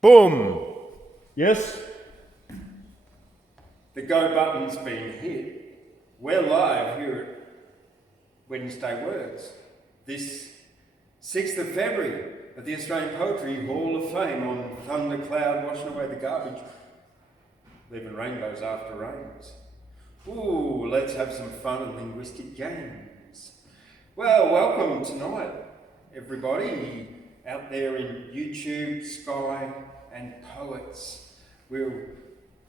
Boom! Yes? The go button's been hit. We're live here at Wednesday Words. This 6th of February at the Australian Poetry Hall of Fame on Thundercloud, washing away the garbage, leaving rainbows after rains. Ooh, let's have some fun and linguistic games. Well, welcome tonight, everybody out there in YouTube, Skye and Poets. We've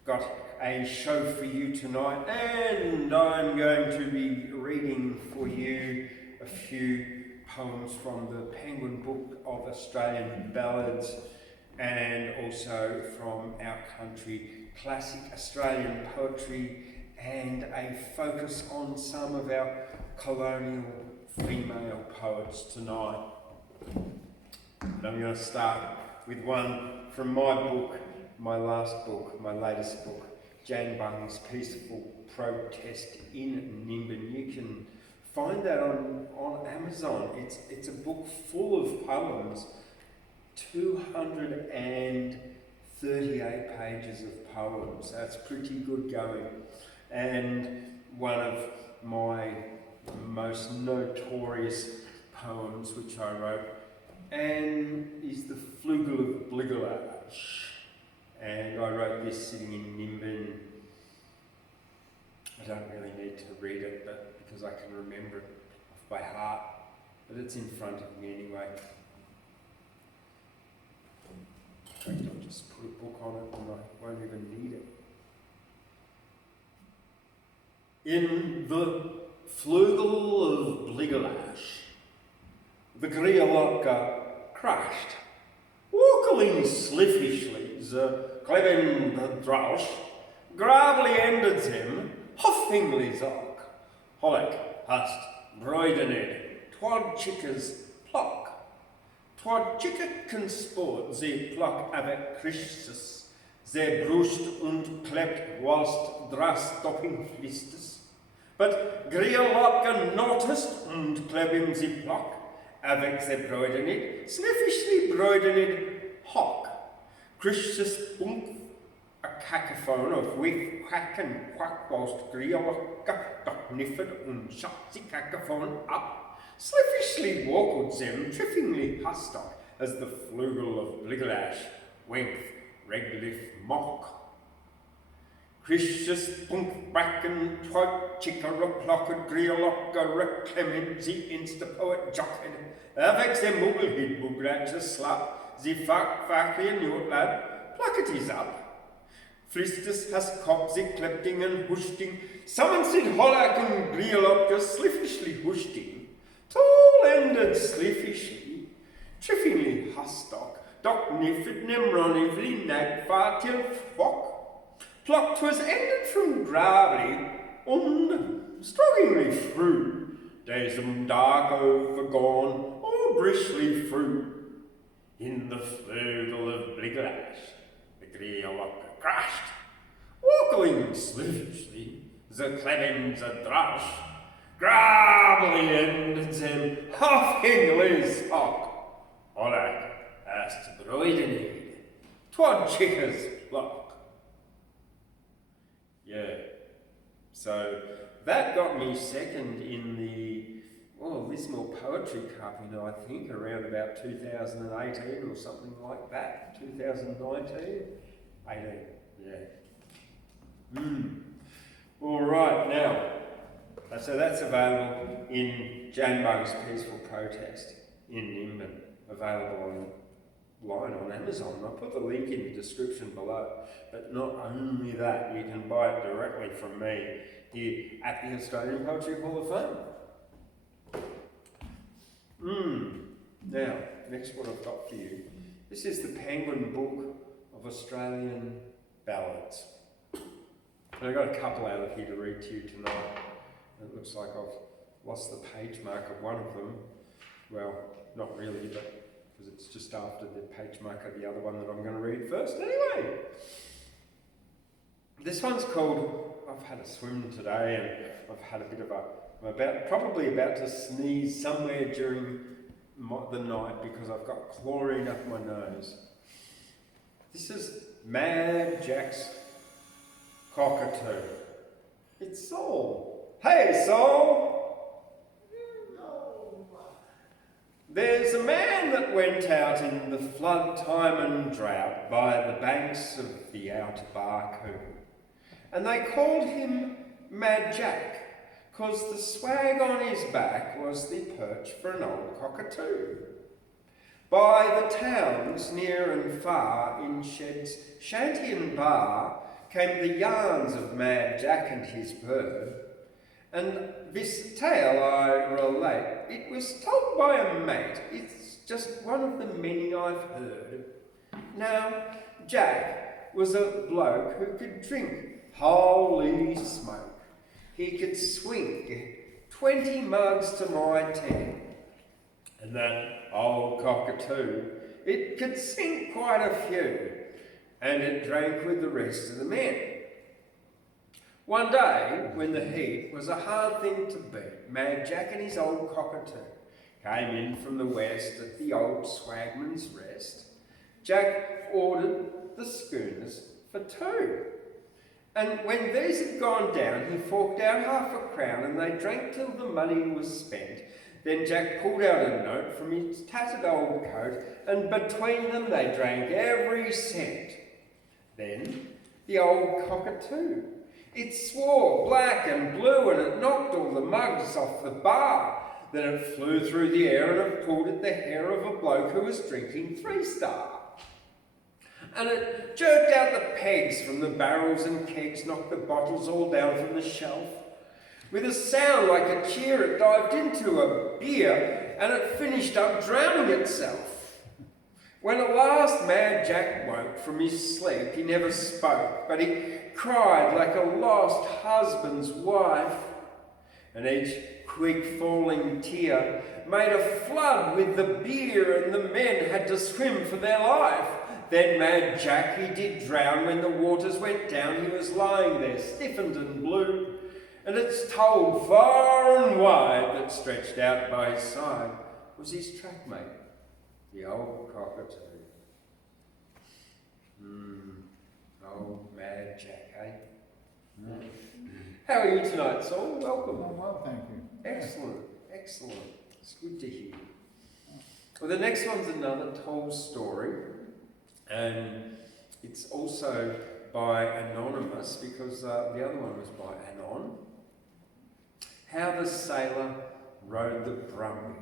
got a show for you tonight, and I'm going to be reading for you a few poems from the Penguin Book of Australian Ballads, and also from our country classic Australian poetry, and a focus on some of our colonial female poets tonight. And I'm going to start with one from my book, my last book, my latest book, Djanbung's Peaceful Protest in Nimbin. You can find that on Amazon. It's a book full of poems, 238 pages of poems. That's pretty good going. And one of my most notorious poems which I wrote, and is the Floogal of Bligalash. And I wrote this sitting in Nimbin. I don't really need to read it, but because I can remember it off by heart, but it's in front of me anyway. In fact, I'll just put a book on it and I won't even need it. In the Floogal of Bligalash, the Grialotka crashed, walking sliffishly, the Kleben the Drush, gravely ended him, huffingly zog, Holek hast broidened, twad chickers pluck, twad chicker can sport, ze pluck avec Christus, ze brust und klebt whilst dras stopping flistes, but Grialotka noticed und kleben ze pluck, avec ze broidened, sniffishly broidened hawk. Christus bunk a cacophone of whiff, quack and quack whilst Grialotka doth niffed and shut the cacophone up. Sliffishly walked them, triffingly hustok, as the Floogal of Bligalash went reglif mock. Christus bunk back and twat chicker plocked Grialotka reclement the insta poet jocked, avec ze mugglehead bugrat to slap, the factory and your lad, placketies up. Fristus has cop the klepting and hushting, summon sid hollack and Grialotka sliffishly hushting, tall-ended sliffishly, triffingly hustock, doc niffed nemronively nag far till fock, pluck 'twas ended from gravely, strongly through, days dark overgone, or brishly through. In the Floogal of Bligalash, the Grialotka crashed, walking sliffishly, the Klebens a drush, grabbly ended him, huffingly sock, Olak asked broidened, twad chickers pluck. Yeah, so that got me second in the Lismore Poetry Cup in, I think, around about 2018 or something like that. 2019? 18, yeah. All right, now, so that's available in Djanbung's Peaceful Protest in Nimbin, available online on Amazon. I'll put the link in the description below. But not only that, you can buy it directly from me here at the Australian Poetry Hall of Fame. Now, next what I've got for you. This is the Penguin Book of Australian Ballads. And I've got a couple out of here to read to you tonight. It looks like I've lost the page mark of one of them. Well, not really, but because it's just after the page mark of the other one that I'm going to read first. Anyway, this one's called, I've had a swim today and I've had a bit of I'm probably about to sneeze somewhere during the night because I've got chlorine up my nose. This is Mad Jack's Cockatoo. It's Saul. Hey, Saul! There's a man that went out in the flood time and drought by the banks of the outer Barcoo, and they called him Mad Jack, 'cause the swag on his back was the perch for an old cockatoo. By the towns near and far, in sheds, shanty and bar, came the yarns of Mad Jack and his bird. And this tale I relate, it was told by a mate, it's just one of the many I've heard. Now, Jack was a bloke who could drink holy smoke. He could swing 20 mugs to my 10. And that old cockatoo, it could sink quite a few, and it drank with the rest of the men. One day, when the heat was a hard thing to beat, Mad Jack and his old cockatoo came in from the west at the old swagman's rest. Jack ordered the schooners for 2. And when these had gone down, he forked out half a crown, and they drank till the money was spent. Then Jack pulled out a note from his tattered old coat, and between them they drank every cent. Then the old cockatoo, it swore black and blue, and it knocked all the mugs off the bar. Then it flew through the air, and it pulled at the hair of a bloke who was drinking 3-star. And it jerked out the pegs from the barrels and kegs, knocked the bottles all down from the shelf. With a sound like a cheer, it dived into a beer, and it finished up drowning itself. When at last Mad Jack woke from his sleep, he never spoke, but he cried like a lost husband's wife. And each quick falling tear made a flood with the beer, and the men had to swim for their life. Then Mad Jack, he did drown when the waters went down. He was lying there, stiffened and blue. And it's told far and wide that stretched out by his side was his trackmate, the old cockatoo. Old Mad Jack, eh? How are you tonight, Saul? Welcome. Oh, well, thank you. Excellent, excellent. It's good to hear. Well, the next one's another tall story, and it's also by Anonymous, because the other one was by Anon. How the Sailor Rode the Brumby.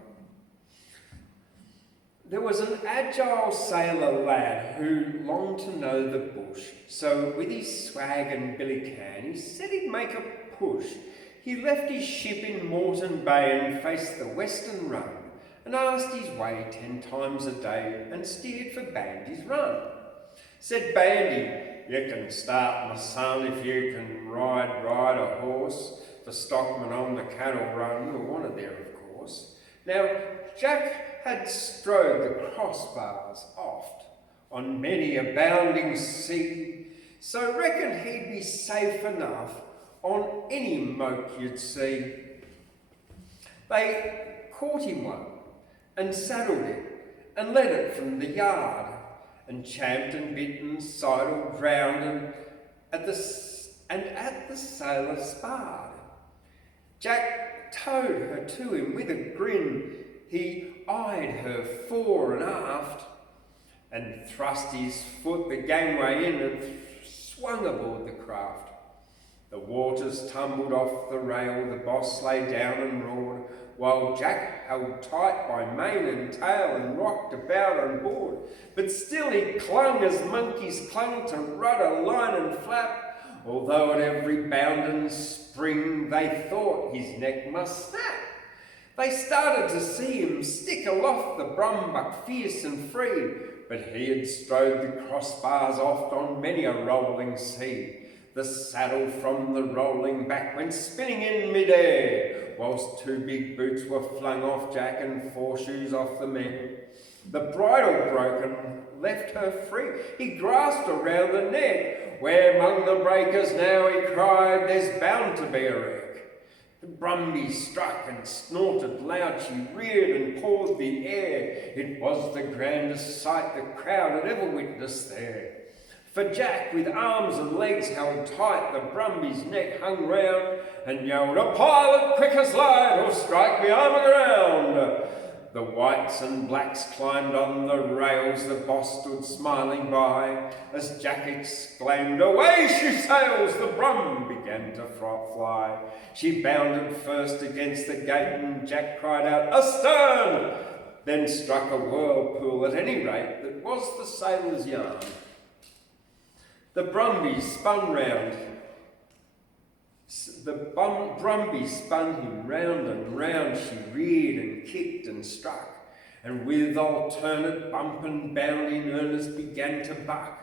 There was an agile sailor lad who longed to know the bush, so with his swag and billy can, he said he'd make a push. He left his ship in Moreton Bay and faced the western run, and asked his way 10 times a day, and steered for Bandy's Run. Said Bandy, "You can start, my son, if you can ride a horse. The stockman on the cattle run, you're wanted there, of course." Now, Jack had strode the crossbars oft on many a bounding sea, so reckoned he'd be safe enough on any moke you'd see. They caught him one and saddled it and led it from the yard, and champed and bit and sidled round, and at the sailor sparred. Jack towed her to him with a grin. He eyed her fore and aft, and thrust his foot the gangway in, and swung aboard the craft. The waters tumbled off the rail, the boss lay down and roared, while Jack held tight by mane and tail and rocked about on board. But still he clung as monkeys clung to rudder, line and flap, although at every bound and spring they thought his neck must snap. They started to see him stick aloft the brumbuck fierce and free, but he had strode the crossbars oft on many a rolling sea. The saddle from the rolling back went spinning in mid-air, whilst 2 big boots were flung off Jack and 4 shoes off the men. The bridle broken left her free. He grasped around the neck. "Where 'mong the breakers now," he cried, "there's bound to be a wreck." Brumby struck and snorted loud. She reared and pawed the air. It was the grandest sight the crowd had ever witnessed there. For Jack, with arms and legs held tight, the Brumby's neck hung round and yelled, "A pilot, quick as light, or strike me arm aground." The whites and blacks climbed on the rails, the boss stood smiling by, as Jack exclaimed, "Away she sails!" The Brum began to fly. She bounded first against the gate, and Jack cried out, "Astern!" Then struck a whirlpool, at any rate, that was the sailor's yarn. The Brumby spun round. Brumby spun him round and round. She reared and kicked and struck, and with alternate bump and bound in earnest began to buck.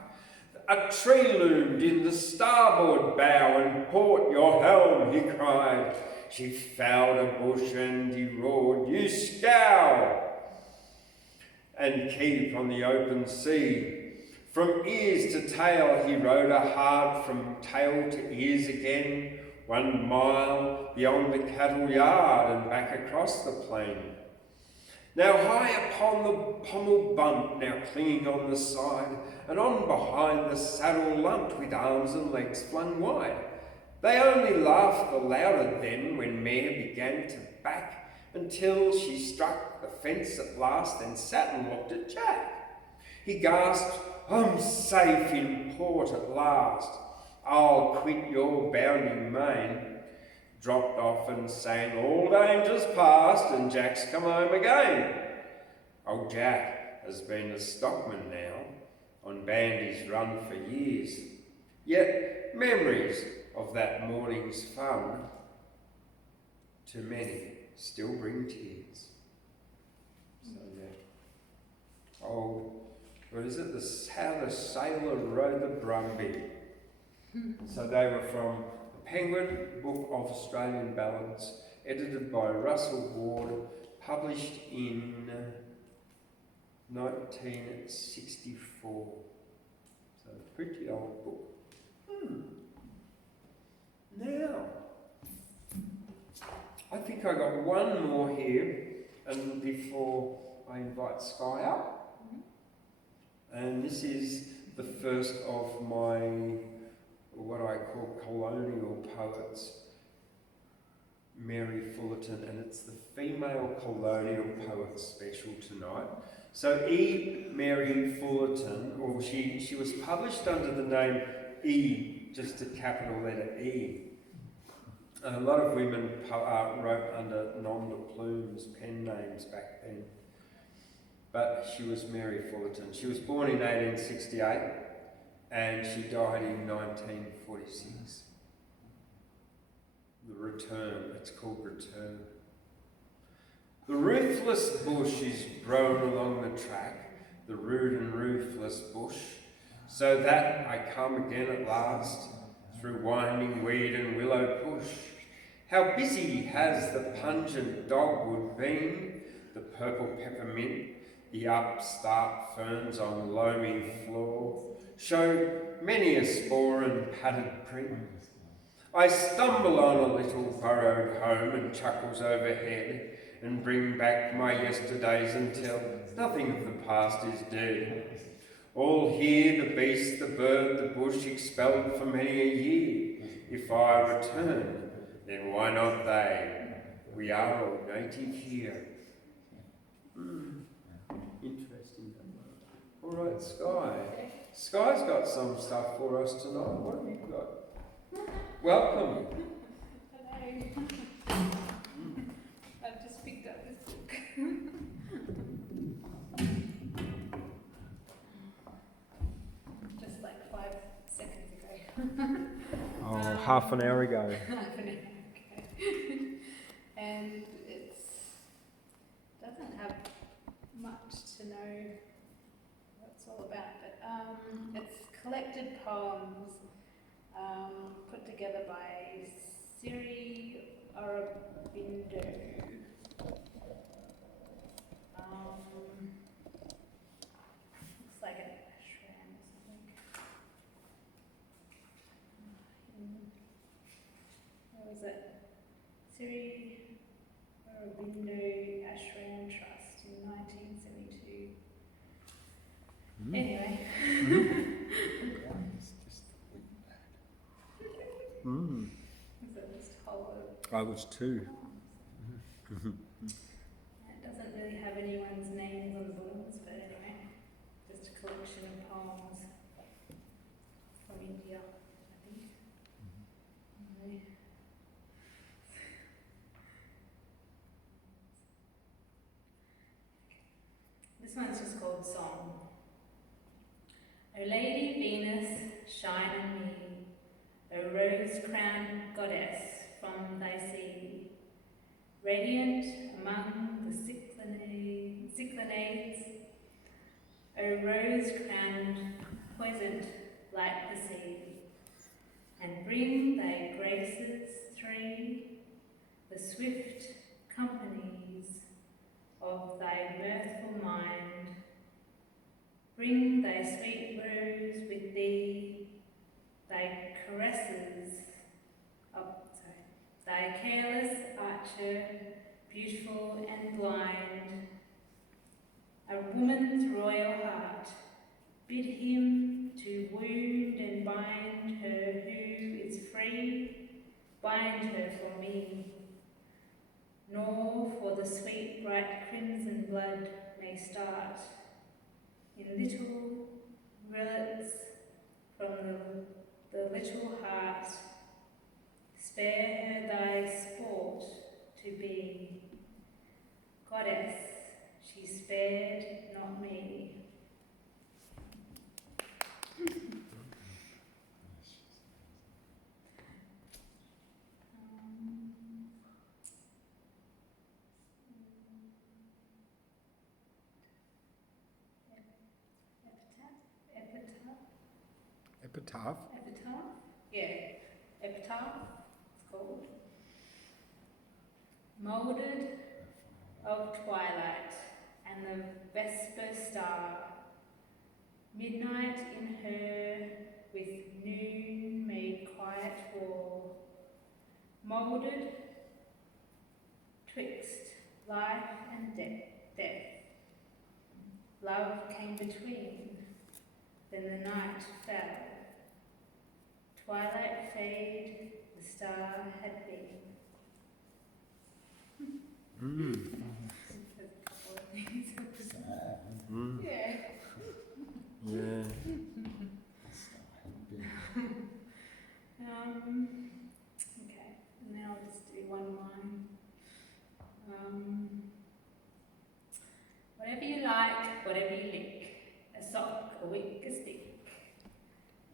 A tree loomed in the starboard bow, and "Port your helm," he cried. She fouled a bush and he roared, "You scow and keep on the open sea." From ears to tail he rode her hard, from tail to ears again, 1 mile beyond the cattle yard and back across the plain. Now high upon the pommel bunt, now clinging on the side, and on behind the saddle lumped with arms and legs flung wide. They only laughed the louder then when mare began to back, until she struck the fence at last and sat and looked at Jack. He gasped, "I'm safe in port at last. I'll quit your bounding mane." Dropped off and sang, "All dangers past," and Jack's come home again. Old Jack has been a stockman now, on Bandy's run for years. Yet memories of that morning's fun to many still bring tears. So yeah. What is it? How the Sailor Rode the Brumby. So they were from the Penguin Book of Australian Ballads, edited by Russell Ward, published in 1964. So a pretty old book. Now, I think I got one more here, and before I invite Skye up. And this is the first of my, what I call colonial poets, Mary Fullerton, and it's the female colonial poet special tonight. So Mary Fullerton, or she was published under the name E, just a capital letter E. A lot of women wrote under nom de plumes, pen names back then. But she was Mary Fullerton. She was born in 1868 and she died in 1946. The Return, it's called Return. The ruthless bush is grown along the track, the rude and ruthless bush, so that I come again at last, through winding weed and willow push. How busy has the pungent dogwood been, the purple peppermint, the upstart ferns on loamy floor, show many a spore and padded print. I stumble on a little burrowed home and chuckles overhead, and bring back my yesterdays until nothing of the past is dead. All here, the beast, the bird, the bush, expelled for many a year. If I return, then why not they? We are all native here. Interesting. All right, Skye. Skye's got some stuff for us tonight. What have you got? Welcome. Hello. I've just picked up this book. Just like 5 seconds ago. Half an hour ago. Half an hour ago. And it doesn't have much to know what it's all about, but it's collected poems put together by Sri Aurobindo. Looks like an ashram or something. Where was it? Sri Aurobindo Ashram Trust in 1972. Anyway. So just whole I was too. it doesn't really have anyone's names on the bottoms, but anyway, just a collection of poems from India, I think. Anyway. This one's just called Song. O Lady Venus, shine on me, O rose-crowned goddess from thy sea, radiant among the Cyclades, O rose-crowned, poisoned like the sea, and bring thy graces three, the swift companies of thy mirthful mind. Bring thy sweet rose with thee, thy caresses, thy careless archer, beautiful and blind. A woman's royal heart, bid him to wound and bind her who is free, bind her for me. Nor for the sweet bright crimson blood may start in little rillets from the little heart. Spare her thy sport to be. Goddess, she spared not me. Epitaph? Epitaph? Yeah, epitaph, it's called. Moulded of twilight and the vesper star, midnight in her with noon made quiet war, moulded twixt life and death. Love came between, then the night fell. Twilight fade, the star had been. There's a couple of things. Yeah. Yeah. Okay, and now I'll just do one line. Whatever you like, whatever you lick, a sock, a wick, a stick.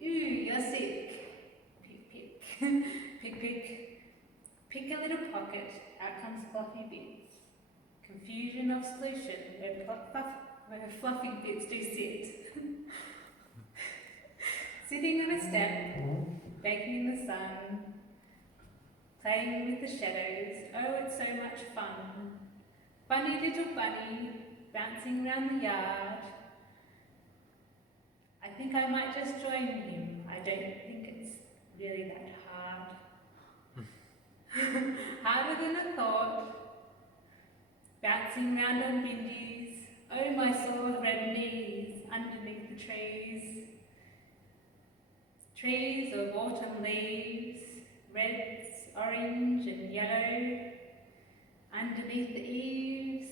Ooh, you're sick. Pick, pick, pick. Pick a little pocket, out comes fluffy bits. Confusion of solution, where fluffy bits do sit. Sitting on a step, baking in the sun, playing with the shadows, oh it's so much fun. Funny little bunny, bouncing around the yard. I think I might just join him, I don't think it's really that hard. Harder than I thought. Bouncing round on bindies, oh my sore red knees, underneath the trees. Trees of autumn leaves, reds, orange and yellow. Underneath the eaves,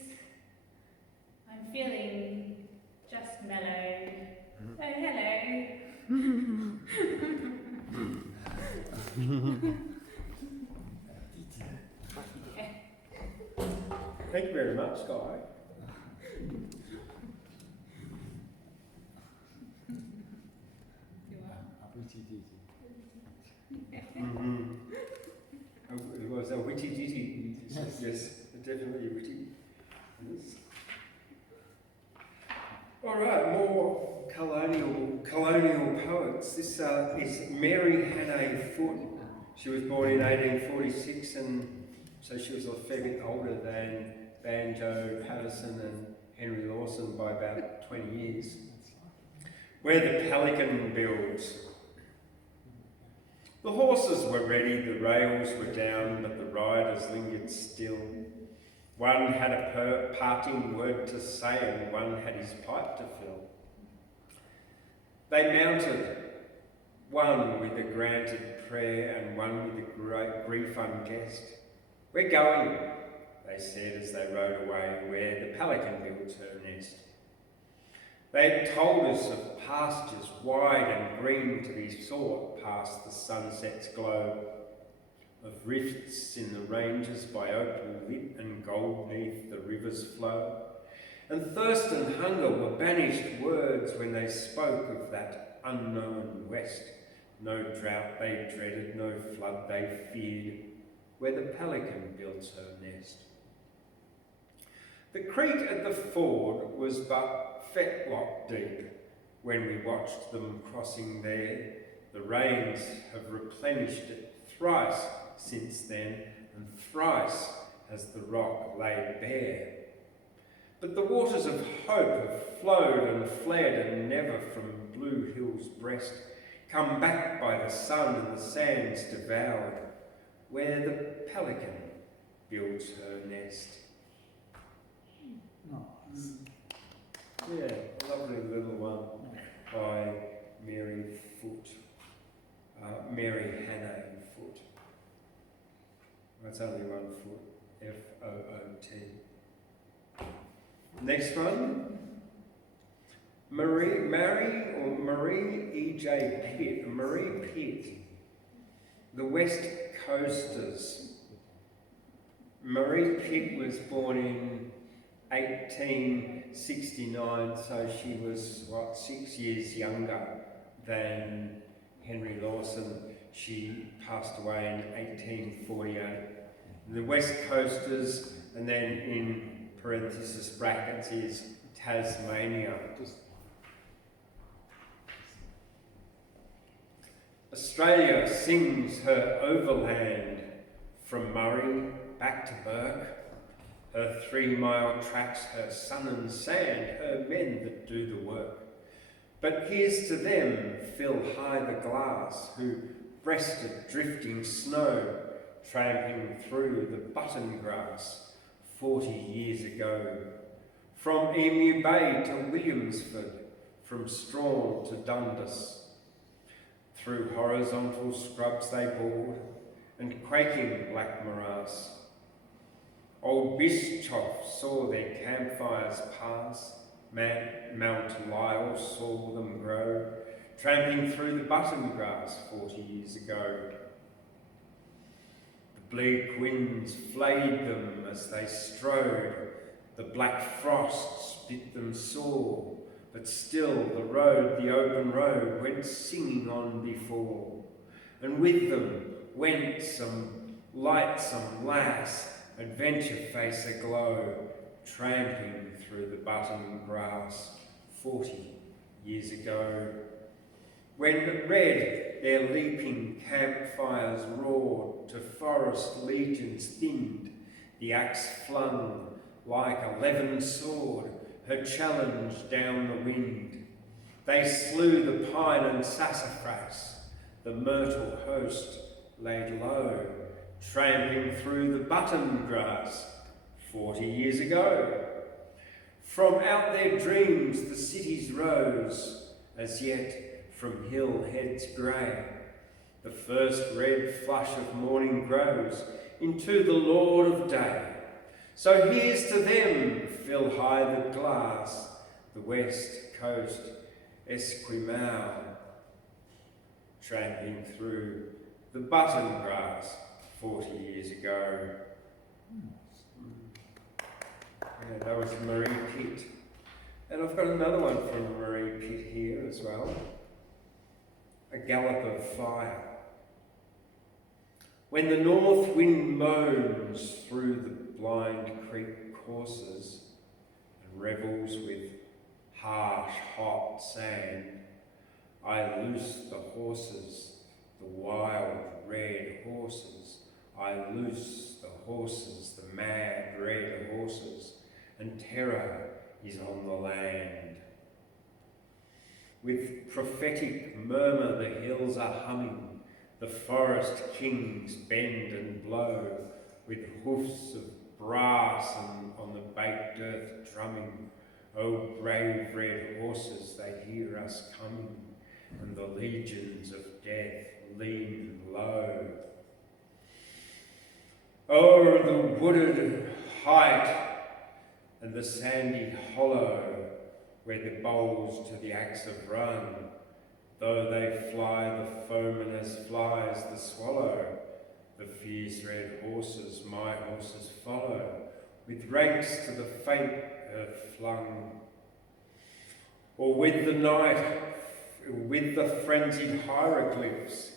I'm feeling just mellow. Oh, hello. Thank you very much, Skye. It was a witty ditty. Yes, definitely witty. Yes. All right, more colonial poets. This is Mary Hannay Foote. She was born in 1846, and so she was a fair bit older than Banjo, Patterson and Henry Lawson by about 20 years. Where the Pelican builds. The horses were ready, the rails were down, but the riders lingered still. One had a parting word to say, and one had his pipe to fill. They mounted, one with a granted prayer and one with a great grief unguessed. "We're going," they said as they rode away, where the pelican built her nest. They had told us of pastures wide and green to be sought past the sunset's glow, of rifts in the ranges by opal lit and gold neath the river's flow. And thirst and hunger were banished words when they spoke of that unknown west. No drought they dreaded, no flood they feared, where the pelican built her nest. The creek at the ford was but fetlock deep when we watched them crossing there. The rains have replenished it thrice since then, and thrice has the rock laid bare. But the waters of hope have flowed and fled, and never from Blue Hill's breast come back by the sun and the sands devoured, where the pelican builds her nest. Nice. Yeah, a lovely little one by Mary Foote, Mary Hannah Foote. That's only one foot, F-O-O-T. Next one, Marie E.J. Pitt, Marie Pitt, The West Coasters. Marie Pitt was born in 1869, so she was, 6 years younger than Henry Lawson. She passed away in 1848. The West Coasters, and then in parenthesis brackets is Tasmania. Australia sings her overland from Murray back to Burke, her 3-mile tracks, her sun and sand, her men that do the work. But here's to them fill high the glass, who breasted drifting snow, tramping through the button grass 40 years ago. From Emu Bay to Williamsford, from Strawn to Dundas. Through horizontal scrubs they bored, and quaking black morass. Old Bischoff saw their campfires pass, Mount Lyell saw them grow, tramping through the button grass 40 years ago. The bleak winds flayed them as they strode, the black frost split them sore, but still the road, the open road, went singing on before. And with them went some lightsome lass, adventure face aglow, tramping through the button grass 40 years ago. When red their leaping campfires roared, to forest legions thinned, the axe flung like a levin sword, her challenge down the wind. They slew the pine and sassafras, the myrtle host laid low, tramping through the button grass 40 years ago. From out their dreams the cities rose, as yet from hill heads grey. The first red flush of morning grows into the Lord of day. So here's to them, fill high the glass, the West Coast Esquimau, tramping through the button grass 40 years ago. Yeah, that was Marie Pitt. And I've got another one from Marie Pitt here as well. A Gallop of Fire. When the north wind moans through the blind creek courses and revels with harsh, hot sand, I loose the horses, the wild red horses. I loose the horses, the mad red horses, and terror is on the land. With prophetic murmur the hills are humming, The forest kings bend and blow with hoofs of brass and on the baked earth drumming. Oh, brave red horses, they hear us coming, and the legions of death lean low. O'er the wooded height and the sandy hollow, where the bowls to the axe have run, though they fly the foeman as flies the swallow, the fierce red horses, my horses, follow, with ranks to the faint earth flung. Or with the night, with the frenzied hieroglyphs,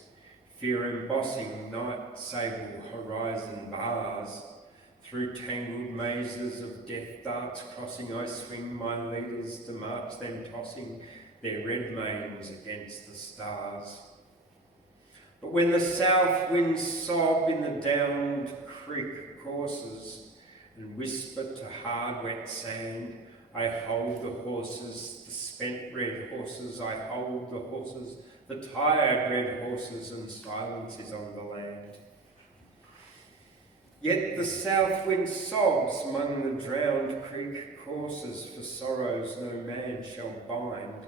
fear embossing night sable horizon bars, through tangled mazes of death darts crossing, I swing my leaders to march them tossing their red manes against the stars. But when the south winds sob in the downed creek courses and whisper to hard wet sand, I hold the horses, the spent red horses, I hold the horses, the tired red horses, and silence is on the land. Yet the south wind sobs among the drowned creek courses, for sorrows no man shall bind.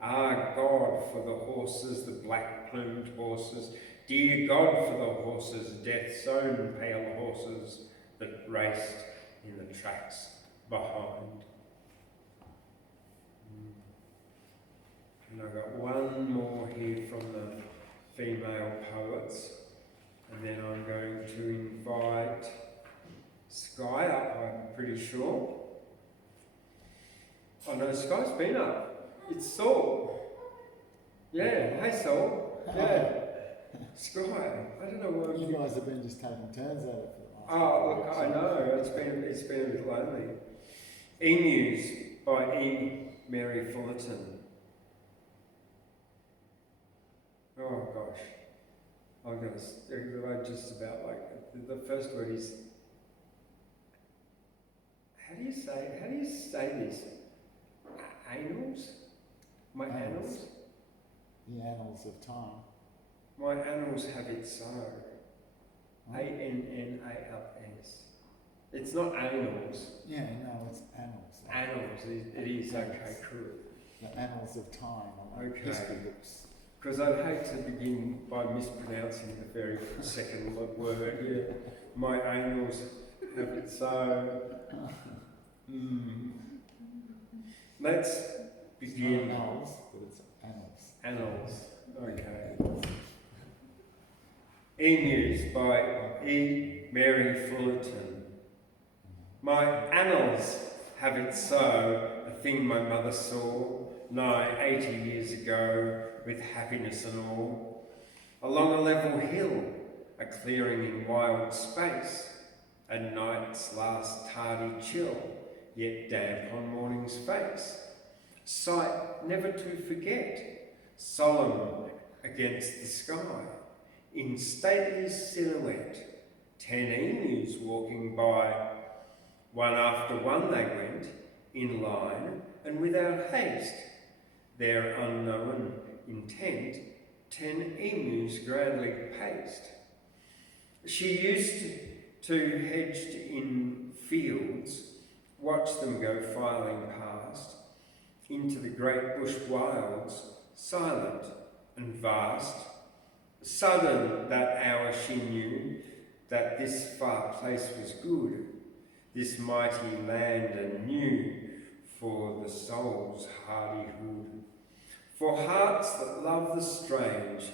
Ah, God, for the horses, the black-plumed horses, dear God, for the horses, death-sown pale horses that raced in the tracks behind. And I've got one more here from the female poets, and then I'm going to invite Skye up, I'm pretty sure. Oh no, Skye's been up. It's Saul. Yeah, hey Saul. Yeah. Skye. I don't know why. You guys have been just taking turns at it for the last Oh, look, I know. It's been a bit lonely. Emus by E. Mary Fullerton. Oh gosh. I'm going to just about like, the first word is, how do you say this? Annals? My annals? The annals of time. My annals have it so. A-N-N-A-L-S. It's not annals. Yeah, no, it's annals. Annals, it is, okay, cool. The annals of time. Okay. History books. Because I'd hate to begin by mispronouncing the very second word. Yeah, my annals have it so. Let's begin. It's not annals, but it's annals. Annals. Okay. E-News by E. Mary Fullerton. My annals have it so, a thing my mother saw nigh 80 years ago, with happiness and all, along a level hill, a clearing in wild space, a night's last tardy chill, yet damp on morning's face, sight never to forget, solemn against the sky, in stately silhouette, 10 emus walking by, one after one they went, in line and without haste, their unknown intent, 10 emus grandly paced. She used to, hedged in fields, watch them go filing past, into the great bush wilds, silent and vast. Sudden that hour she knew that this far place was good, this mighty land and new for the soul's hardihood. For hearts that love the strange,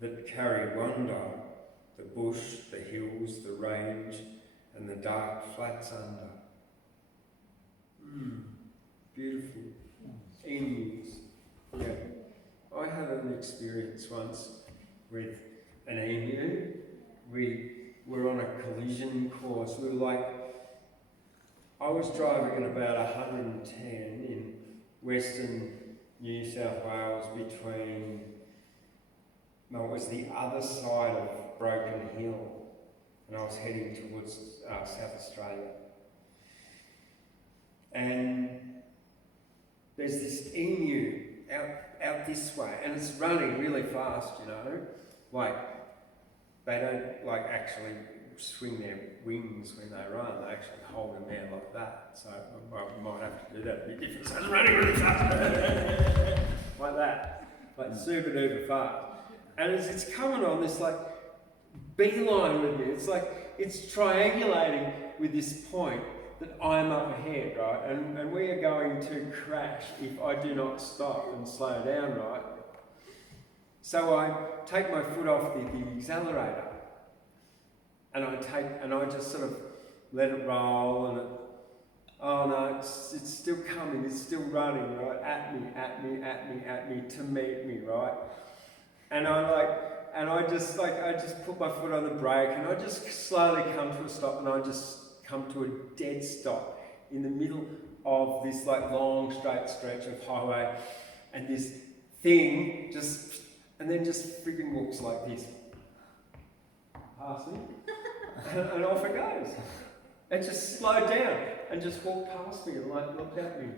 that carry wonder, the bush, the hills, the range, and the dark flats under. Beautiful. Emus. Yeah. I had an experience once with an emu. We were on a collision course. We were I was driving at about 110 in western New South Wales between, no, it was the other side of Broken Hill, and I was heading towards South Australia. And there's this emu out this way, and it's running really fast, they don't like actually swing their wings when they run, they actually hold them there like that. So I might have to do that a bit different. So I'm running really fast. Like that. Like super duper fast. And it's coming on this like beeline with me. It's like it's triangulating with this point that I'm up ahead, right? And we are going to crash if I do not stop and slow down, right? So I take my foot off the accelerator and I just sort of let it roll and oh no, it's still coming, it's still running, right? At me, to meet me, right? And I just put my foot on the brake and I just slowly come to a stop and I just come to a dead stop in the middle of this like long straight stretch of highway, and this thing just freaking walks like this past me and off it goes. It just slowed down and just walked past me and like looked at me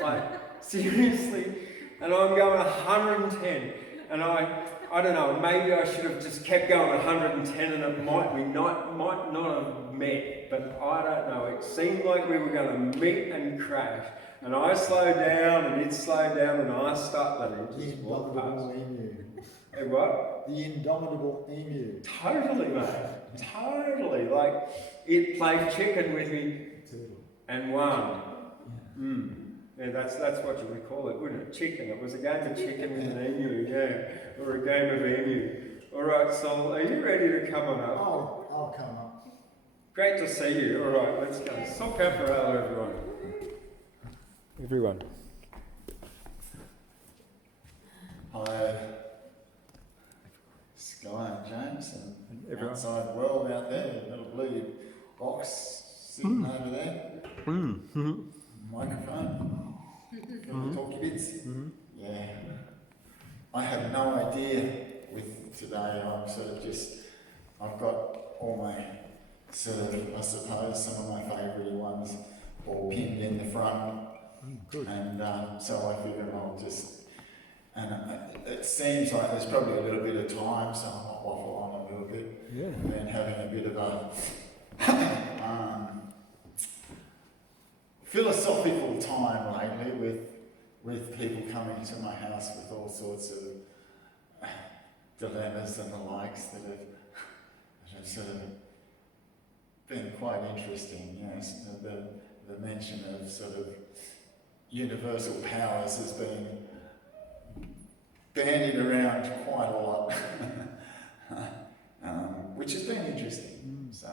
like seriously, and I'm going 110 and I don't know, maybe I should have just kept going 110 and it might not have met, but I don't know. It seemed like we were going to meet and crash, and I slowed down and it slowed down and I stopped and it just walked past. Hey, what? The indomitable emu. Totally, mate. Totally. Like, it played chicken with me and won. Yeah, that's what you would call it, wouldn't it? Chicken. It was a game of chicken with an emu, yeah. Or a game of emu. All right, Saul, are you ready to come on up? I'll come up. Great to see you. All right, let's go. Saul Cafarella, everyone. Everyone. Hi, Skye and James, and everyone. Outside world out there, a little blue box sitting over there. Microphone. Talky bits. Yeah. I have no idea with today. I'm sort of I've got all my sort of, I suppose, some of my favourite ones all pinned in the front. Good. And so I figure I'll and it seems like there's probably a little bit of time, so I might waffle on a little bit. Yeah. I've been having a bit of a philosophical time lately with people coming to my house with all sorts of dilemmas and the likes that have sort of been quite interesting. Yes, the mention of sort of universal powers has been bandied around quite a lot, which has been interesting. So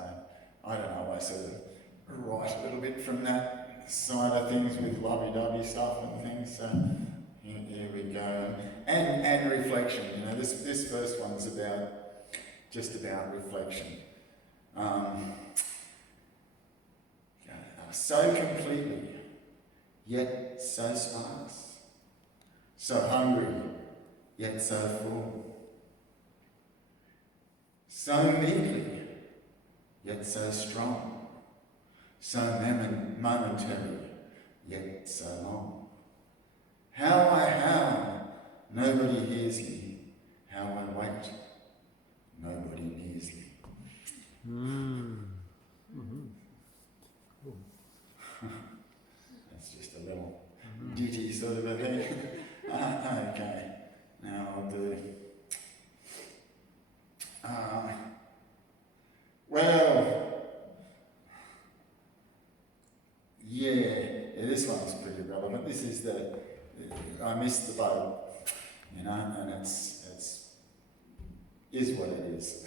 I don't know, I sort of write a little bit from that side of things with lovey-dovey stuff and things. So here we go, and reflection. You know, this first one's just about reflection. So completely, yet so sparse. So hungry, yet so full. So meekly, yet so strong. So momentary, yet so long. How I howl, nobody hears me. How I wait, nobody nears me. That's just a little ditty sort of a thing. Okay, now I'll do. This one's pretty relevant. This is I missed the boat, you know, and it's is what it is.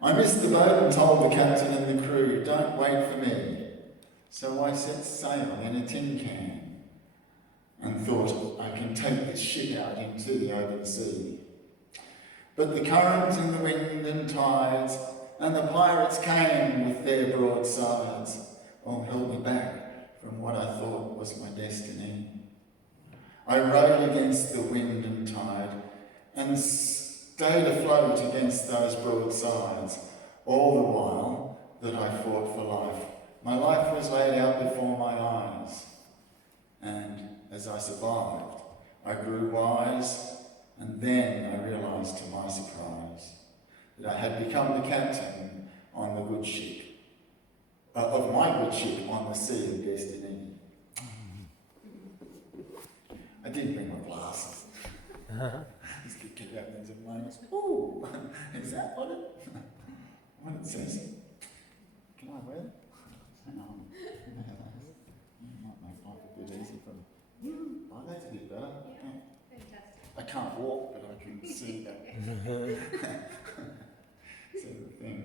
I missed the boat and told the captain and the crew, don't wait for me. So I set sail in a tin can and thought, I can take this ship out into the open sea. But the current and the wind and tides and the pirates came with their broadsides, all held me back from what I thought was my destiny. I rode against the wind and tide and stayed afloat against those broadsides, all the while that I fought for life. My life was laid out before my eyes, and as I survived, I grew wise, and then I realised to my surprise that I had become the captain on the good ship, of my good ship on the sea of destiny. I did bring my glasses. Just get out there some moments. Ooh, is that what it says? Can I wear it? Hang on. Might make life a bit easy for me. Oh, that's a bit better. Yeah, fantastic. I can't walk, but I can see that. See the thing.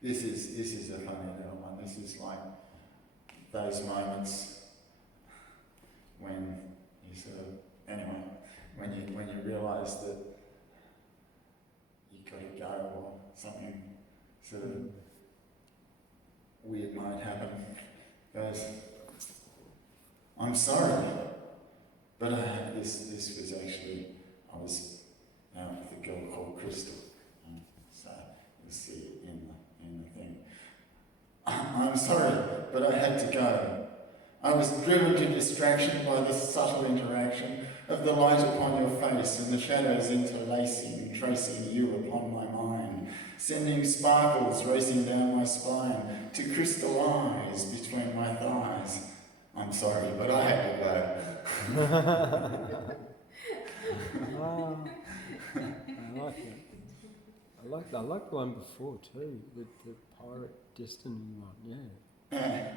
This is a funny little one. This is like those moments when you sort of, anyway, when you realise that you've got to go or something sort of weird might happen. Goes, I'm sorry, but this was actually, I was out with a girl called Crystal, so you'll see it in the thing. I'm sorry, but I had to go. I was driven to distraction by the subtle interaction of the light upon your face and the shadows interlacing, tracing you upon my mind, sending sparkles racing down my spine to crystal eyes between my thighs. I'm sorry, but I had to go. I like it. I like the one before too, with the pirate destiny one. Yeah.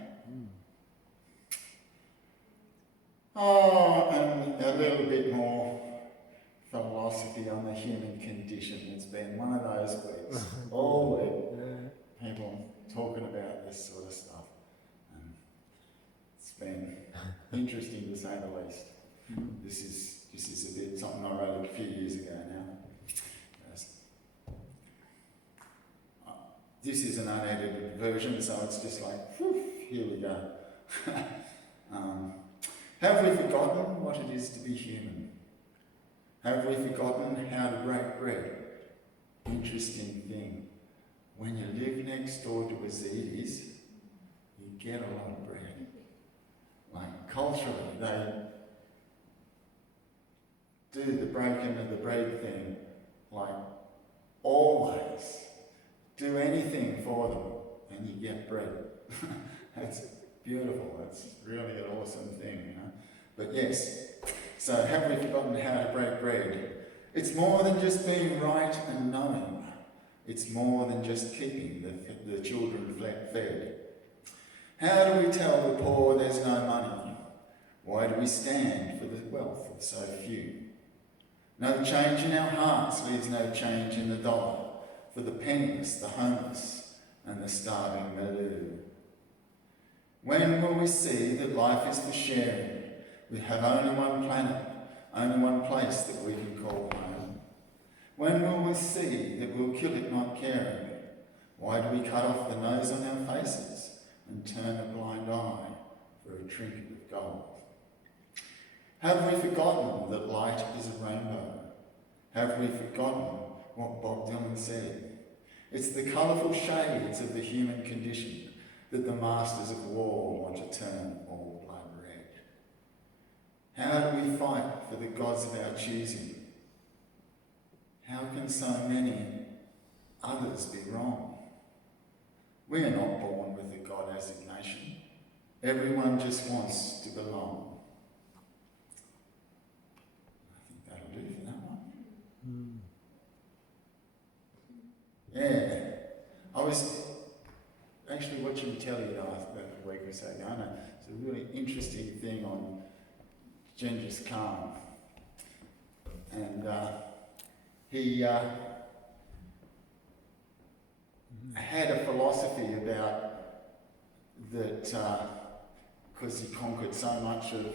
Oh, and a little bit more philosophy on the human condition. It's been one of those weeks. All week, people talking about this sort of stuff. And it's been interesting to say the least. This is a bit something I wrote a few years ago now. This is an unedited version, so it's just like, whew, here we go. Have we forgotten what it is to be human? Have we forgotten how to break bread? Interesting thing. When you live next door to a Zedis, you get a lot of bread. Like culturally, they do the breaking of the bread thing, like always. Do anything for them and you get bread. That's beautiful. That's really an awesome thing, you know. But yes, so have we forgotten how to break bread? It's more than just being right and knowing. It's more than just keeping the children fed. How do we tell the poor there's no money? Why do we stand for the wealth of so few? No change in our hearts leaves no change in the dollar. For the penniless, the homeless, and the starving Maloo. When will we see that life is for sharing? We have only one planet, only one place that we can call home. When will we see that we'll kill it not caring? Why do we cut off the nose on our faces and turn a blind eye for a trinket of gold? Have we forgotten that light is a rainbow? Have we forgotten what Bob Dylan said? It's the colourful shades of the human condition that the masters of war want to turn all blood red. How do we fight for the gods of our choosing? How can so many others be wrong? We are not born with a God assignation. Everyone just wants to belong. I think that'll do for that one. Yeah, I was actually watching telly a week or so ago, and it's a really interesting thing on Genghis Khan. And he had a philosophy about that, because he conquered so much of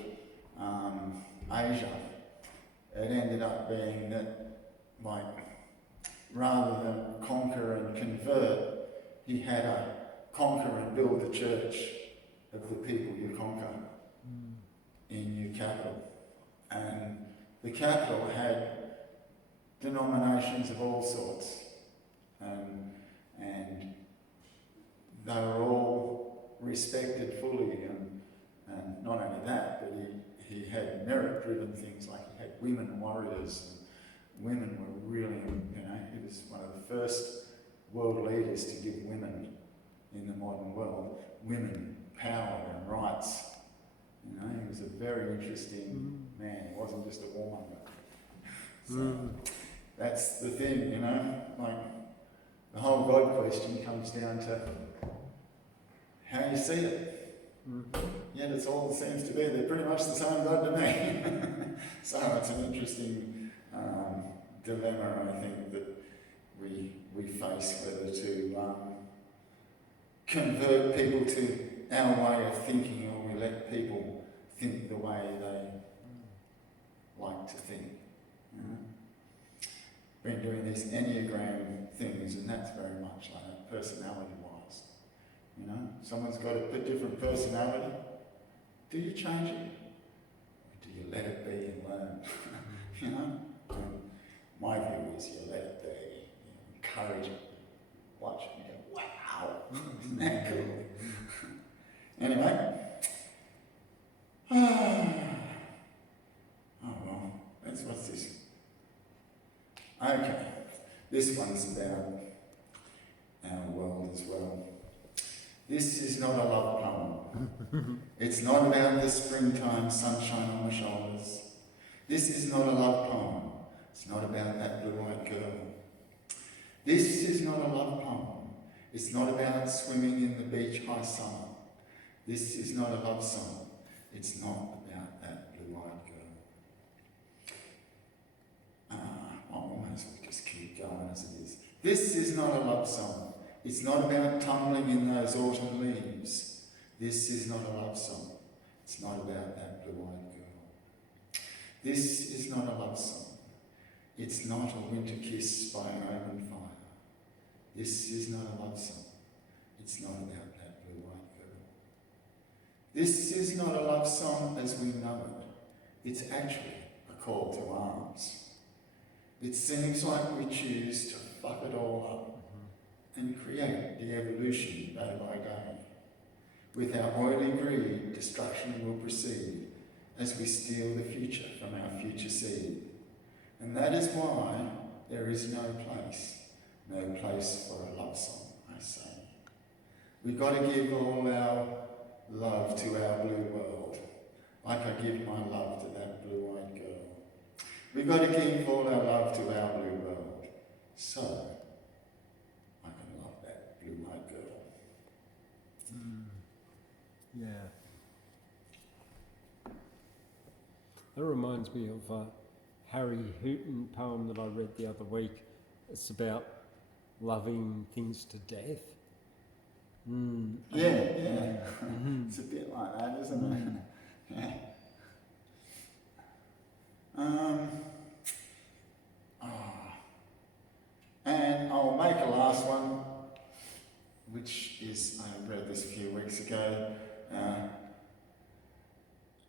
Asia, it ended up being that, like, rather than conquer and convert, he had to conquer and build the church of the people you conquer in your capital. And the capital had denominations of all sorts, and they were all respected fully women warriors. Women were really, he was one of the first world leaders to give women in the modern world, women power and rights. He was a very interesting man. He wasn't just a warmonger. So that's the thing, like the whole God question comes down to how you see it. Yet it's all it seems to be. They're pretty much the same God to me. So it's an interesting dilemma, I think, that we face, whether to convert people to our way of thinking, or we let people think the way they like to think. Been doing these Enneagram things, and that's very much like that, personality-wise. Someone's got a different personality. Do you change it? Or do you let it be and learn? My view is you let it be, encourage it, watch it, and go, wow, isn't that cool? Anyway. Oh well, what's this? Okay, this one's about our world as well. This is not a love poem. It's not about the springtime sunshine on my shoulders. This is not a love poem. It's not about that blue-eyed girl. This is not a love poem. It's not about swimming in the beach high summer. This is not a love song. It's not about that blue-eyed girl. I might as well just keep going as it is. This is not a love song. It's not about tumbling in those autumn leaves. This is not a love song. It's not about that blue-eyed girl. This is not a love song. It's not a winter kiss by an open fire. This is not a love song. It's not about that blue-eyed girl. This is not a love song as we know it. It's actually a call to arms. It seems like we choose to fuck it all up and create the evolution day by day. With our oily greed, destruction will proceed as we steal the future from our future seed. And that is why there is no place for a love song, I say. We've got to give all our love to our blue world, like I give my love to that blue-eyed girl. We've got to give all our love to our blue world, so I can love that blue-eyed girl. Yeah. That reminds me of a Harry Hooton poem that I read the other week. It's about loving things to death. Yeah. It's a bit like that, isn't it? Yeah. And I'll make a last one, which is, I read this a few weeks ago.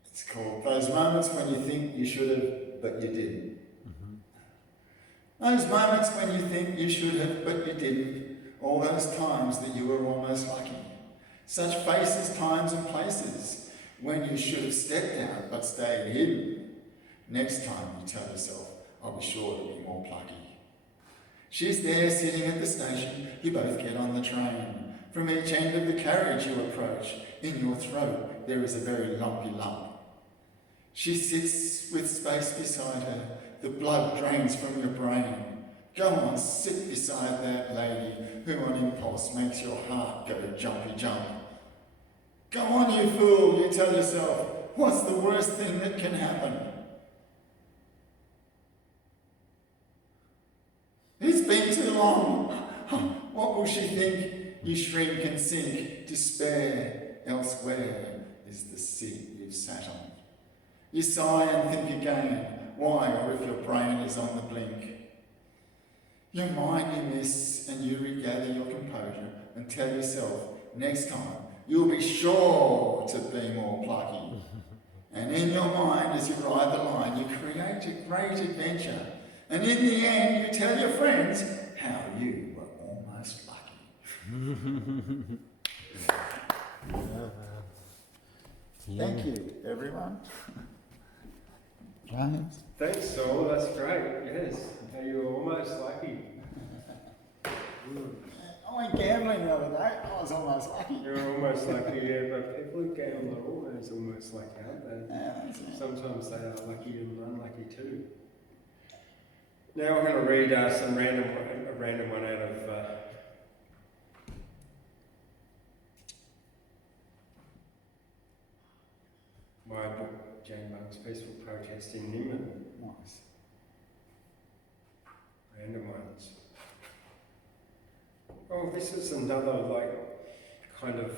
It's called Those Moments When You Think You Should Have, But You Didn't. Those moments when you think you should have, but you didn't. All those times that you were almost lucky. Such faces, times and places when you should have stepped out but stayed hidden. Next time you tell yourself, I'll be sure to be more plucky. She's there sitting at the station, you both get on the train. From each end of the carriage you approach, in your throat there is a very lumpy lump. She sits with space beside her, the blood drains from your brain. Go on, sit beside that lady who on impulse makes your heart go jumpy jump. Go on, you fool, you tell yourself, what's the worst thing that can happen? It's been too long. What will she think? You shrink and sink. Despair elsewhere is the seat you've sat on. You sigh and think again. Why, or if your brain is on the blink? You mind you miss and you regather your composure and tell yourself, next time you'll be sure to be more plucky. And in your mind, as you ride the line, you create a great adventure. And in the end, you tell your friends how you were almost lucky. Thank you, everyone. James. Thanks, Saul. That's great. Yes, you were almost lucky. I went gambling the other day. I was almost lucky. You're almost lucky, yeah. But people who gamble are always almost lucky, aren't they? Yeah, that's it. Sometimes they are lucky and unlucky too. Now I'm going to read a random one out of my book, Djanbung's Peaceful Protest in Nimbin. Nice. Random ones. Oh, this is another kind of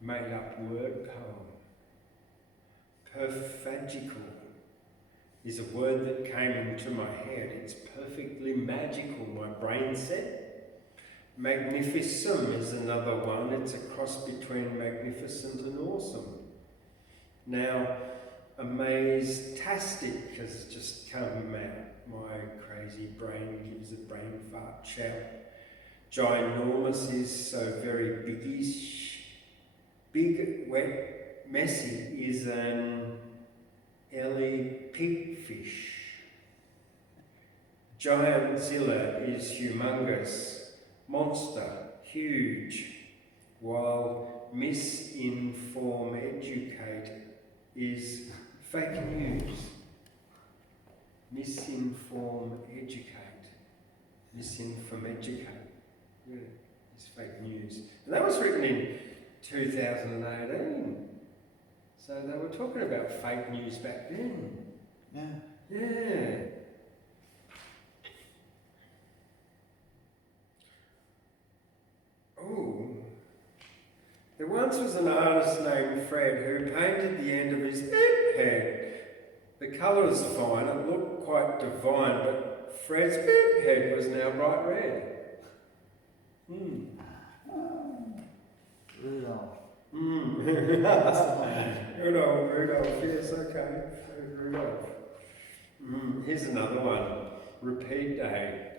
made up word poem. Perfagical is a word that came into my head. It's perfectly magical, my brain said. Magnificum is another one. It's a cross between magnificent and awesome. Now, amaze-tastic has just come out. My crazy brain gives a brain fart shout. Ginormous is so very biggish. Big, wet, messy is an Ellie pigfish. Giantzilla is humongous, monster, huge, while misinform educate is fake news. Misinform educate. Misinform educate. Yeah, it's fake news. And that was written in 2018. So they were talking about fake news back then. Yeah. Yeah. Oh. There once was an artist named Fred who painted the end of his head. The colour was fine, it looked quite divine, but Fred's head was now bright red. Rudolph. Rudolph, yes, okay. Rudolph. Here's another one. Repeat day.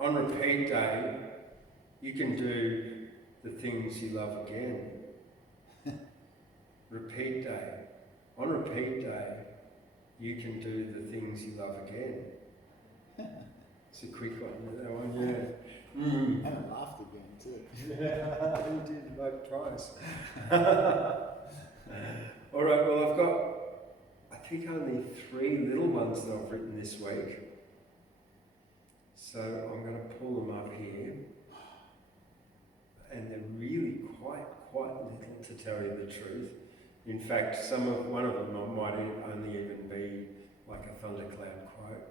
On repeat day, you can do the things you love again. Repeat day. On repeat day, you can do the things you love again. It's a quick one, that one, yeah. And I laughed again too. Yeah, you did like twice. All right, well, I've got, I think, only 3 little ones that I've written this week. So I'm going to pull them up here. And they're really quite little, to tell you the truth. In fact, one of them might only even be like a Thundercloud quote.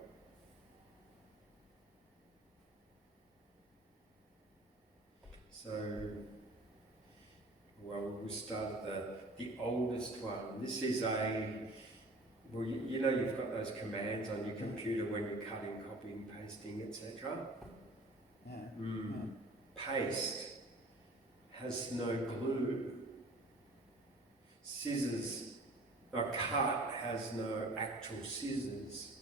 So, well, we'll start at the oldest one. This is well, you know you've got those commands on your computer when you're cutting, copying, pasting, etc. Yeah. Paste has no glue. Scissors, a cut has no actual scissors.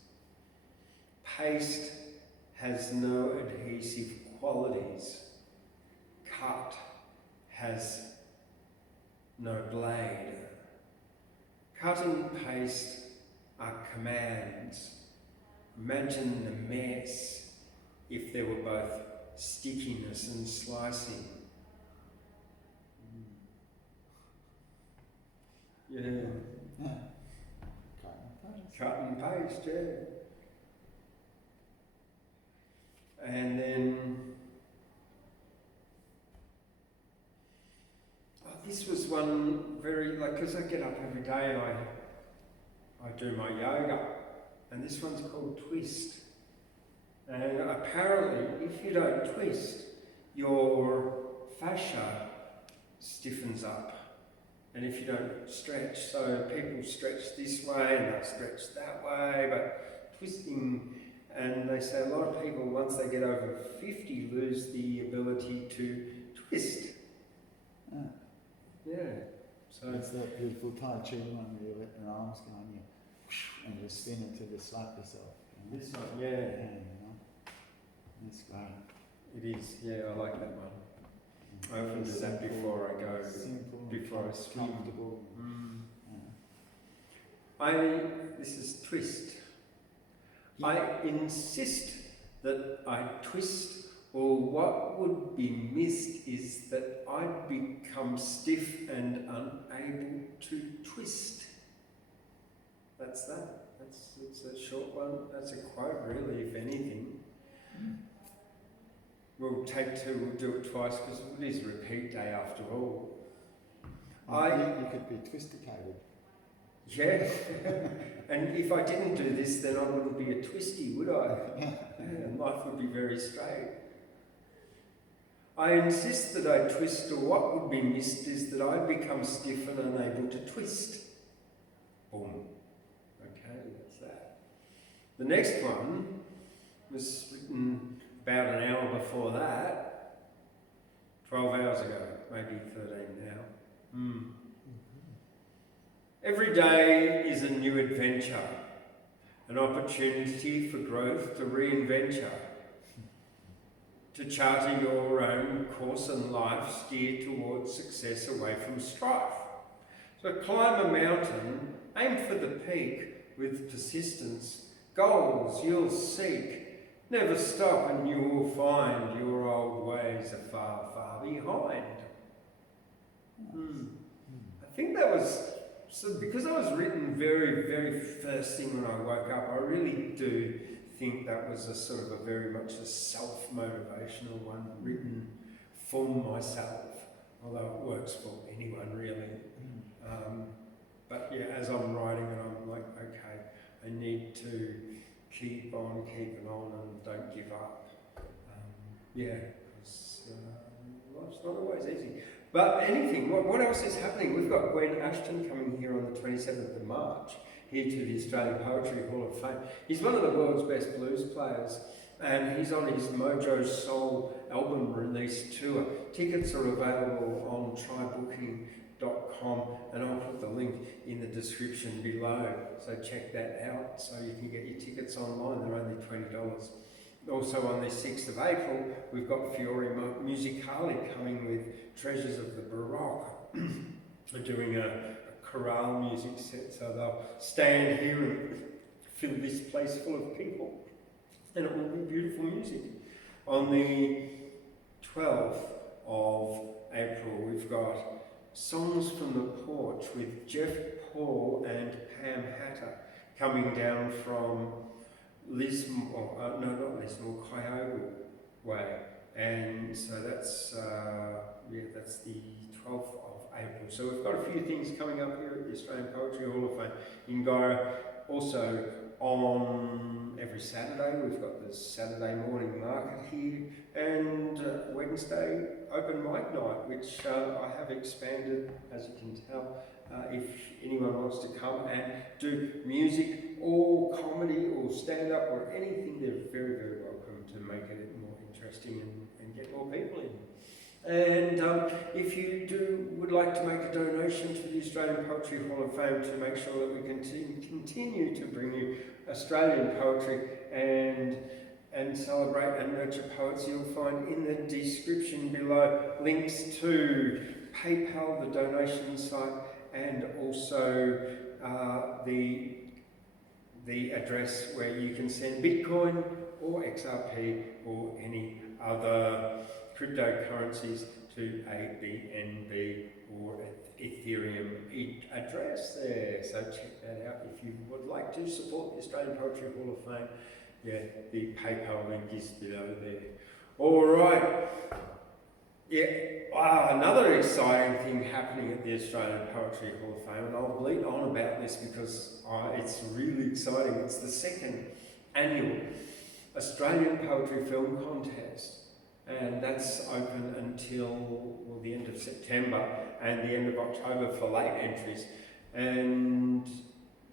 Paste has no adhesive qualities. Cut has no blade. Cut and paste are commands. Imagine the mess if there were both stickiness and slicing. Yeah. Cut and paste, yeah. And then, this was one very, because I get up every day and I do my yoga, and this one's called twist. And apparently, if you don't twist, your fascia stiffens up. And if you don't stretch, so people stretch this way and they'll stretch that way, but twisting, and they say a lot of people, once they get over 50, lose the ability to twist. Yeah. So It's that beautiful Tai Chi one where you let your arms go and you spin it till you slap yourself. You know? this one, yeah. Yeah, you know. That's great. It is, yeah, I like that one. I often do that before I go, Simple, before I swim. comfortable. This is twist. I insist that I twist, or what would be missed is that I become stiff and unable to twist. That's that. It's a short one. That's a quote, really, if anything. We'll take two, we'll do it twice, because it is repeat day after all. You could be twisticated. Yeah, and if I didn't do this, then I wouldn't be a twisty, would I? Yeah, life would be very straight. I insist that I twist, or what would be missed is that I become stiff and unable to twist. Boom. Okay, that's that. The next one was written about an hour before that, 12 hours ago, maybe 13 now. Every day is a new adventure, an opportunity for growth, to reinventure, to charter your own course in life, steer towards success away from strife. So climb a mountain, aim for the peak with persistence, goals you'll seek, never stop and you will find your old ways are far, far behind. I think that was, so because I was written very, very first thing when I woke up, I really do think that was a sort of a very much a self-motivational one, written for myself, although it works for anyone really. But yeah, as I'm writing it, I'm like, okay, I need to keep on keeping on and don't give up. Because life's not always easy. But anything, what else is happening? We've got Gwyn Ashton coming here on the 27th of March, here to the Australian Poetry Hall of Fame. He's one of the world's best blues players, and he's on his mojosoul album release tour. Tickets are available on trybooking.com, and I'll put the link in the description below, so check that out so you can get your tickets online. They're only $20. Also on the 6th of April, we've got Fiore Musicali coming with Treasures of the Baroque. They're doing a chorale music set, so they'll stand here and fill this place full of people, and it will be beautiful music. On the 12th of April, we've got Songs from the Porch with Jeff Paul and Pam Hatter coming down from Cuyahoga Way, and so that's that's the 12th of April. So we've got a few things coming up here at the Australian Poetry Hall of Fame in Guyra. Also on every Saturday, we've got the Saturday morning market here, and Wednesday open mic night, which I have expanded, as you can tell. If anyone wants to come and do music or comedy or stand-up or anything, they're very, very welcome to make it more interesting and get more people in. And if you would like to make a donation to the Australian Poetry Hall of Fame to make sure that we can continue to bring you Australian poetry and celebrate and nurture poets, you'll find in the description below links to PayPal, the donation site, and also the address where you can send Bitcoin or XRP or any other cryptocurrencies to a BNB or Ethereum address there. So check that out if you would like to support the Australian Poetry Hall of Fame. Yeah, the PayPal link is below there. All right. Yeah, another exciting thing happening at the Australian Poetry Hall of Fame, and I'll bleat on about this because it's really exciting. It's the second annual Australian Poetry Film Contest, and that's open until the end of September and the end of October for late entries. And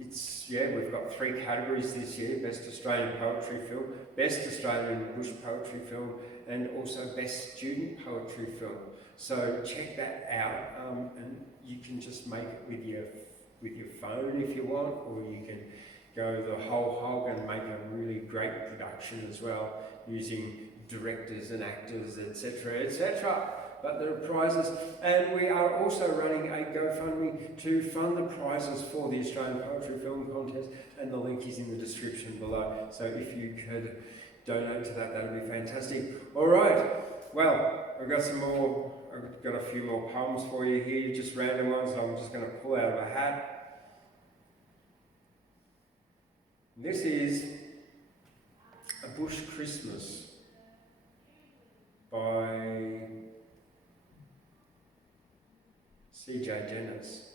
we've got 3 categories this year: Best Australian Poetry Film, Best Australian Bush Poetry Film, and also Best Student Poetry Film. So check that out, and you can just make it with your phone if you want, or you can go the whole hog and make a really great production as well, using directors and actors, etc., etc. but there are prizes, and we are also running a GoFundMe to fund the prizes for the Australian Poetry Film Contest, and the link is in the description below. So if you could donate to that, that would be fantastic. All right, well, I've got some more. I've got a few more poems for you here, just random ones I'm just going to pull out of a hat. This is A Bush Christmas by C.J. Dennis.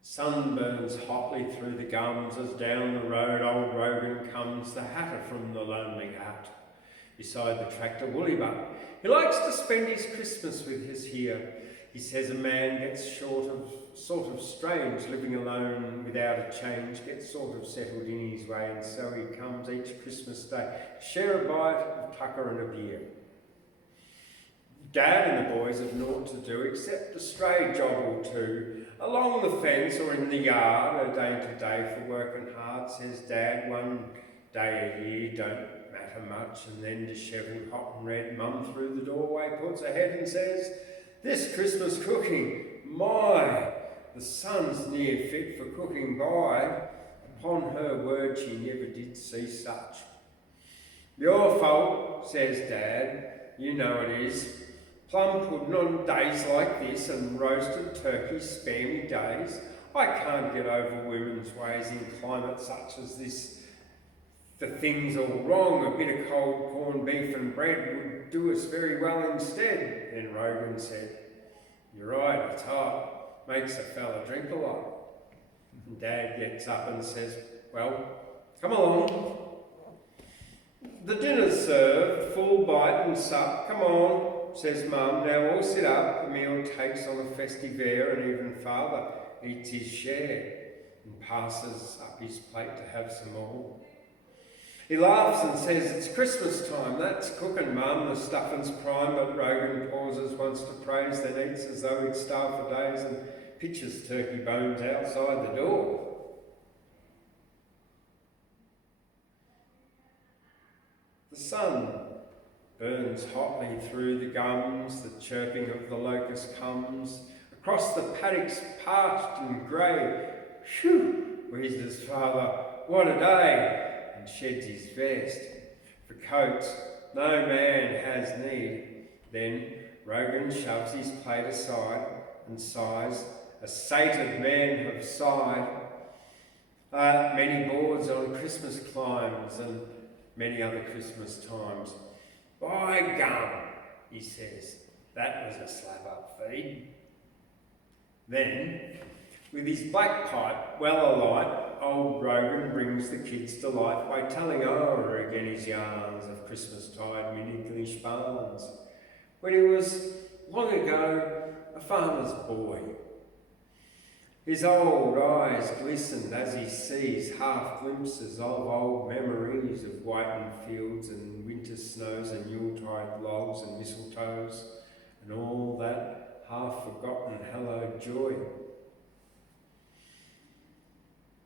Sun burns hotly through the gums as down the road old Rogan comes, the hatter from the lonely hut. Beside the tractor woolly butt, he likes to spend his Christmas with his here. He says a man gets sort of strange, living alone without a change, gets sort of settled in his way, and so he comes each Christmas day to share a bite of tucker and a beer. Dad and the boys have naught to do except a stray job or two, along the fence or in the yard, a day to day for working hard, says Dad. One day a year don't matter much, and then dishevelled, hot and red, Mum through the doorway puts her head and says, "This Christmas cooking, my, the sun's near fit for cooking by." Upon her word she never did see such. "Your fault," says Dad, "you know it is. Plum pudding on days like this and roasted turkey spare me days. I can't get over women's ways in climate such as this. The thing's all wrong, a bit of cold corned beef and bread would do us very well instead." Then Rogan said, "You're right, it's hot, makes a fella drink a lot." And Dad gets up and says, "Well, come along. The dinner's served, full bite and sup, come on," says Mum. "Now all sit up, the meal takes on a festive air, and even Father eats his share and passes up his plate to have some more. He laughs and says, 'It's Christmas time, that's cooking, Mum, the stuffing's prime,' but Rogan pauses once to praise, then eats as though he'd starve for days and pitches turkey bones outside the door. The sun burns hotly through the gums, the chirping of the locust comes, across the paddocks parched and grey. "Phew," wheezes Father, "what a day," and sheds his vest. For coats no man has need. Then Rogan shoves his plate aside and sighs, as sated men have sighed. Many boards on Christmas climbs and many other Christmas times. "By gum," he says, "that was a slap-up feed." Then, with his black pipe well alight, old Rogan brings the kids to life by telling o'er again his yarns of Christmas-tide mid-English barns, when he was, long ago, a farmer's boy. His old eyes glistened as he sees half glimpses of old memories of whitened fields and winter snows and Yuletide logs and mistletoes and all that half-forgotten hallowed joy.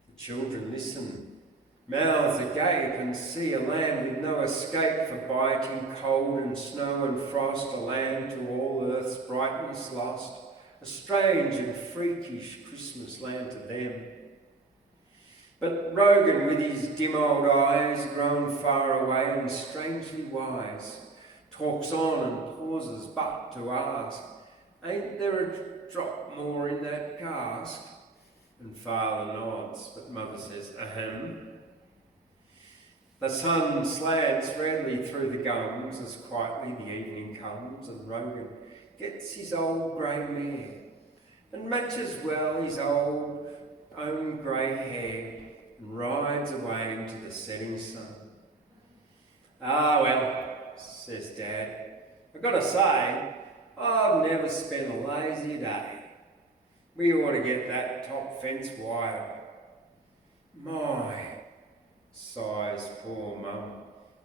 The children listen, mouths agape, and see a land with no escape for biting cold and snow and frost, a land to all earth's brightness lost, a strange and freakish Christmas land to them. But Rogan, with his dim old eyes grown far away and strangely wise, talks on and pauses but to ask, "Ain't there a drop more in that cask?" And Father nods, but Mother says, "Ahem." The sun slants redly through the gums as quietly the evening comes, and Rogan gets his old grey mare and matches well his old own grey hair and rides away into the setting sun. "Ah, well," says Dad, "I've got to say, I've never spent a lazier day. We ought to get that top fence wired." "My," sighs poor Mum,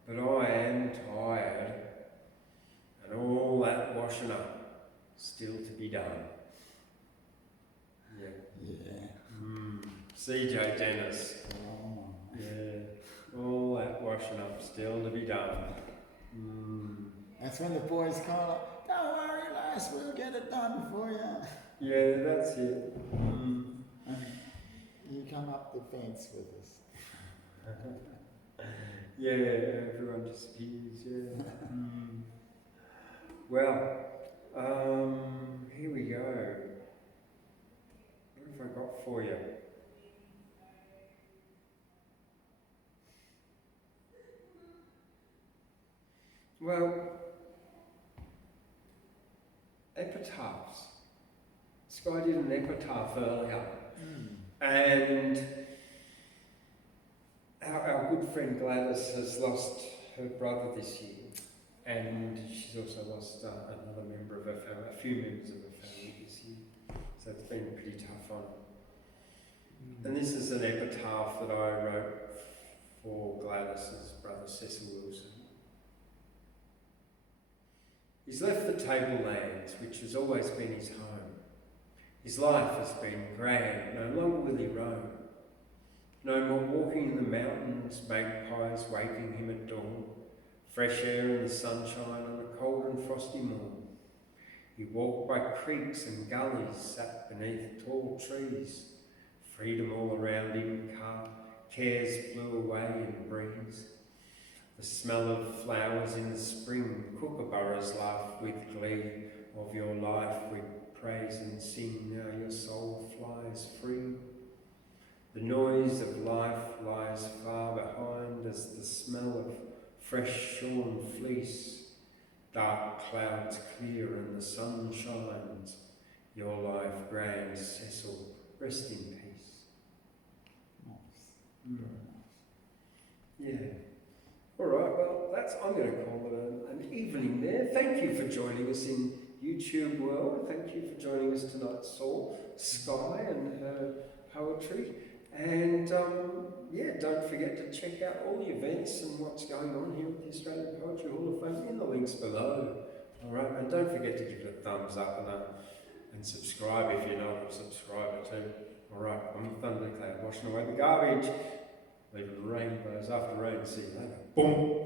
"but I am tired. And all that washing up still to be done." Yeah. C.J. Dennis. Oh. Yeah. All that washing up still to be done. That's when the boys call up, don't worry lass, we'll get it done for you. Yeah, that's it. And you come up the fence with us. Yeah, everyone disappears, yeah. Well, here we go. What have I got for you? Well, epitaphs. Skye did an epitaph earlier. And our good friend Gladys has lost her brother this year. And she's also lost another member of her family, a few members of her family this year. So it's been pretty tough on her. And this is an epitaph that I wrote for Gladys's brother Cecil Wilson. He's left the tablelands, which has always been his home. His life has been grand, no longer will he roam. No more walking in the mountains, magpies waking him at dawn, fresh air and the sunshine on a cold and frosty morn. He walked by creeks and gullies, sat beneath tall trees. Freedom all around him, cares blew away in breeze. The smell of flowers in the spring, kookaburras laugh with glee. Of your life we praise and sing, now your soul flies free. The noise of life lies far behind as the smell of fresh shorn fleece. Dark clouds clear and the sun shines. Your life grand, Cecil, rest in peace. Nice. Very nice. Yeah. All right, well, I'm going to call it an evening there. Thank you for joining us in YouTube world. Thank you for joining us tonight, Saul, Skye and her poetry. And don't forget to check out all the events and what's going on here at the Australian Poetry Hall of Fame in the links below. All right, and don't forget to give it a thumbs up and subscribe if you're not a subscriber too. All right, I'm Thundercloud, washing away the garbage, leaving rainbows after rain. See you later. Boom.